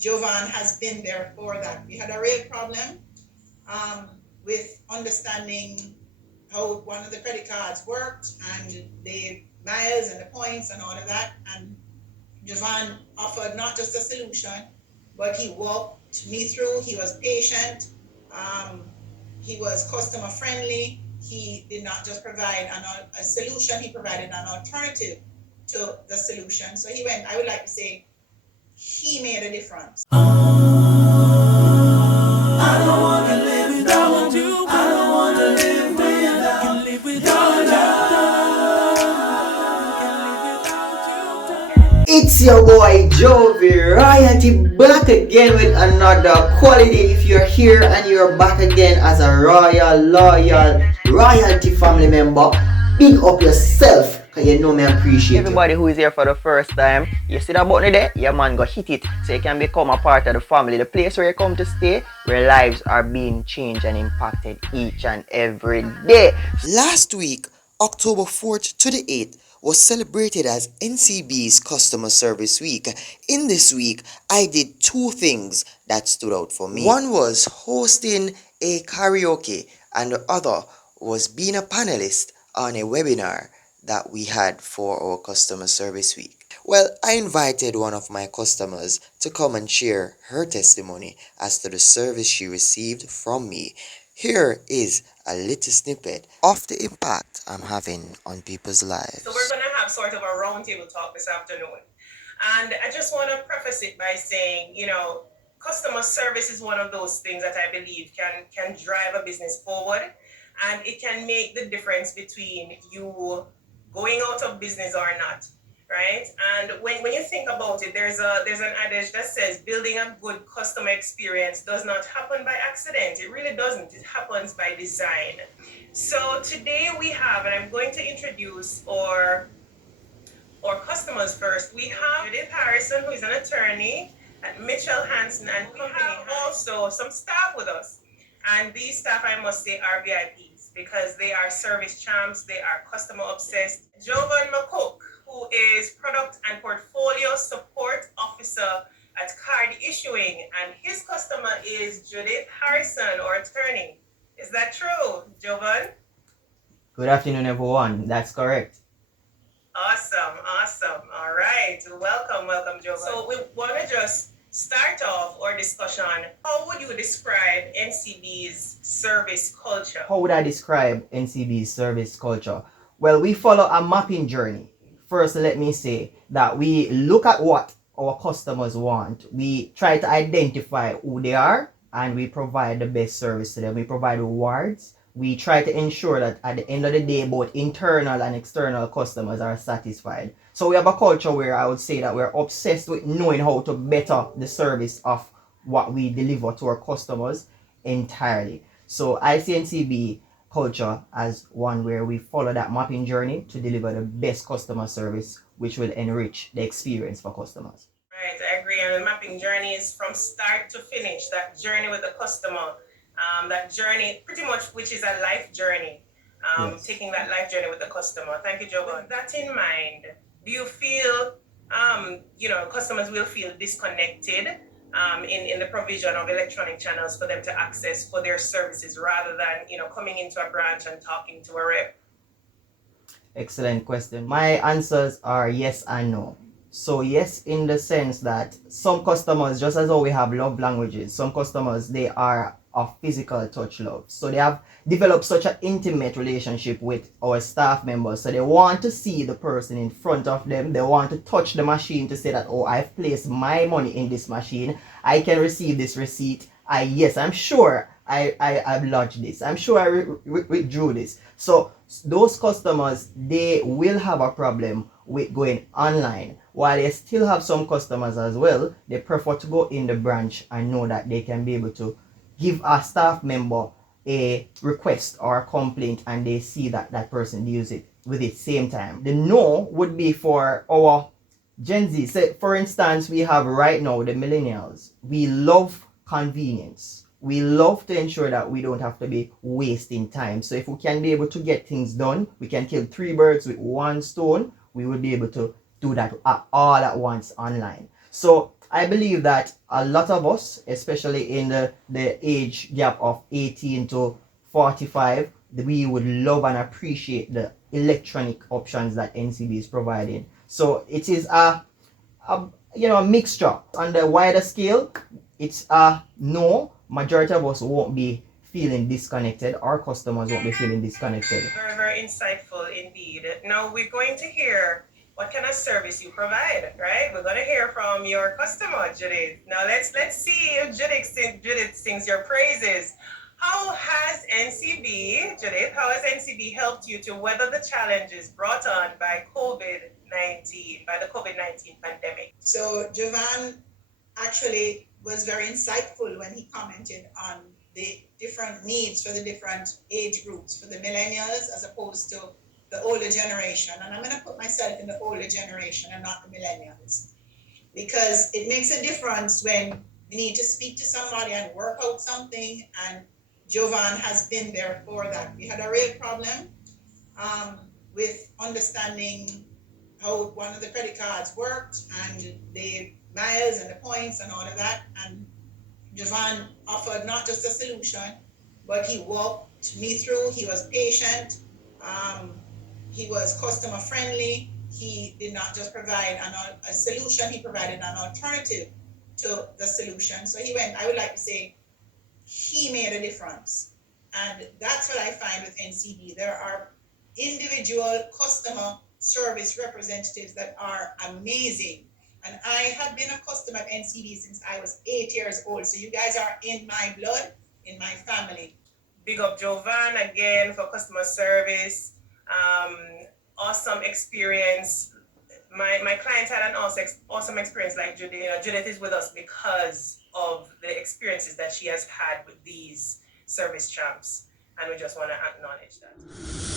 Jovan has been there for that. We had a real problem with understanding how one of the credit cards worked and the miles and the points and all of that. And Jovan offered not just a solution, but he walked me through. He was patient. He was customer friendly. He did not just provide a solution, he provided an alternative to the solution. So he went, I would like to say, he made a difference. I don't want to live without you. I don't want to live without you. It's your boy Jovi Royalty back again with another quality. If you're here and you're back again as a loyal royalty family member, big up yourself. Cause you know me appreciate everybody who is here for the first time. You see that button there? Your man go hit it so you can become a part of the family. The place where you come to stay, where lives are being changed and impacted each and every day. Last week, October 4th to the 8th, was celebrated as NCB's Customer Service Week. In this week, I did two things that stood out for me. One was hosting a karaoke, and the other was being a panelist on a webinar that we had for our Customer Service Week. Well, I invited one of my customers to come and share her testimony as to the service she received from me. Here is a little snippet of the impact I'm having on people's lives. So we're going to have sort of a roundtable talk this afternoon. And I just want to preface it by saying, customer service is one of those things that I believe can drive a business forward. And it can make the difference between you going out of business or not, right? And when you think about it, there's an adage that says building a good customer experience does not happen by accident. It really doesn't. It happens by design. So today we have, and I'm going to introduce our customers first. We have Judith Harrison, who is an attorney at Mitchell Hanson and Company. We have also some staff with us. And these staff, I must say, are VIPs because they are service champs, they are customer obsessed. Jovan McCook, who is Product and Portfolio Support Officer at Card Issuing, and his customer is Judith Harrison, or attorney. Is that true, Jovan? Good afternoon, everyone. That's correct. Awesome. All right. Welcome, Jovan. So we want to just start off our discussion. How would you describe NCB's service culture? How would I describe NCB's service culture? Well, we follow a mapping journey. First, let me say that we look at what our customers want. We try to identify who they are and we provide the best service to them. We provide rewards. We try to ensure that at the end of the day, both internal and external customers are satisfied. So we have a culture where I would say that we're obsessed with knowing how to better the service of what we deliver to our customers entirely. So I see NCB culture as one where we follow that mapping journey to deliver the best customer service, which will enrich the experience for customers. Right, I agree. And the mapping journey is from start to finish, that journey with the customer. That journey, pretty much, which is a life journey, yes. Taking that life journey with the customer. Thank you, Jovan. With that in mind, do you feel, customers will feel disconnected in the provision of electronic channels for them to access for their services rather than, coming into a branch and talking to a rep? Excellent question. My answers are yes and no. So yes, in the sense that some customers, just as how we have love languages, some customers, they are of physical touch love. So they have developed such an intimate relationship with our staff members. So they want to see the person in front of them. They want to touch the machine to say that, oh, I've placed my money in this machine. I can receive this receipt. I'm sure I've lodged this. I'm sure I withdrew this. So those customers, they will have a problem with going online. While they still have some customers as well, they prefer to go in the branch and know that they can be able to give a staff member a request or a complaint and they see that that person deals it with it same time. The no would be for our Gen Z. So for instance, we have right now the millennials. We love convenience. We love to ensure that we don't have to be wasting time. So if we can be able to get things done, we can kill 3 birds with 1 stone. We will be able to do that all at once online. So I believe that a lot of us, especially in the age gap of 18 to 45, we would love and appreciate the electronic options that NCB is providing. So it is a mixture. On the wider scale, it's a no. Majority of us won't be feeling disconnected. Our customers won't be feeling disconnected. Very, very insightful indeed. Now we're going to hear what kind of service you provide, right? We're going to hear from your customer, Judith. Now let's see if Judith sings your praises. How has Judith, how has NCB helped you to weather the challenges brought on by the COVID-19 pandemic? So Jovan actually was very insightful when he commented on the different needs for the different age groups, for the millennials as opposed to the older generation. And I'm going to put myself in the older generation and not the millennials, because it makes a difference when we need to speak to somebody and work out something, and Jovan has been there for that. We had a real problem with understanding how one of the credit cards worked and the miles and the points and all of that. And Jovan offered not just a solution, but he walked me through. He was patient. He was customer friendly. He did not just provide a solution, he provided an alternative to the solution. So I would like to say, he made a difference. And that's what I find with NCB. There are individual customer service representatives that are amazing. And I have been a customer of NCB since I was 8 years old. So you guys are in my blood, in my family. Big up Jovan again for customer service. Awesome experience. My clients had an awesome experience like Judith. Judith is with us because of the experiences that she has had with these service champs. And we just want to acknowledge that.